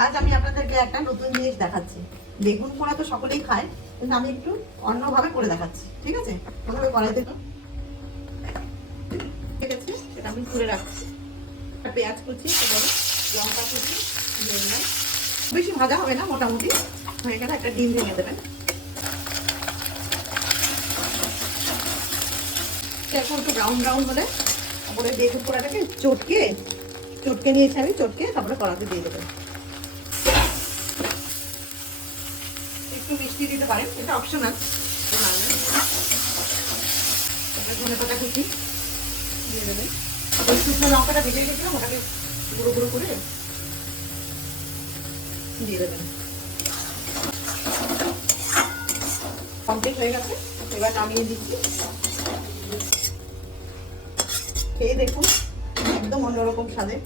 আজ আমি আপনাদেরকে একটা নতুন জিনিস দেখাচ্ছি। বেগুন পোড়া তো সকলেই খায়, কিন্তু আমি একটু অন্যভাবে করে দেখাচ্ছি। ঠিক আছে? প্রথমে কড়াইতে সেটা আমি তুলে রাখছি। পেঁয়াজ কুচি এবং লঙ্কা কুচি দিয়ে দিলাম। বেশি ভাজা হবে না, মোটামুটি হয়ে গেলে একটা ডিম ভেঙে দেবেন। এখন একটু ব্রাউন ব্রাউন হলে তারপরে বেগুন পোড়াটাকে চটকে নিয়েছি আমি, চটকে তারপরে কড়াতে দিয়ে দেবেন। একটু মিষ্টি দিতে পারেন, এটা অপশনাল। ধনেপাতা কুচি দিয়ে দেবেন। ওই শুকনো লঙ্কাটা ভেজে রেখেছিলাম, ওটাকে গুঁড়ো গুঁড়ো করে দিয়ে দেবেন। কমপ্লিট হয়ে গেছে, এবার নামিয়ে দিচ্ছি। খেয়ে দেখুন, একদম অন্যরকম স্বাদে।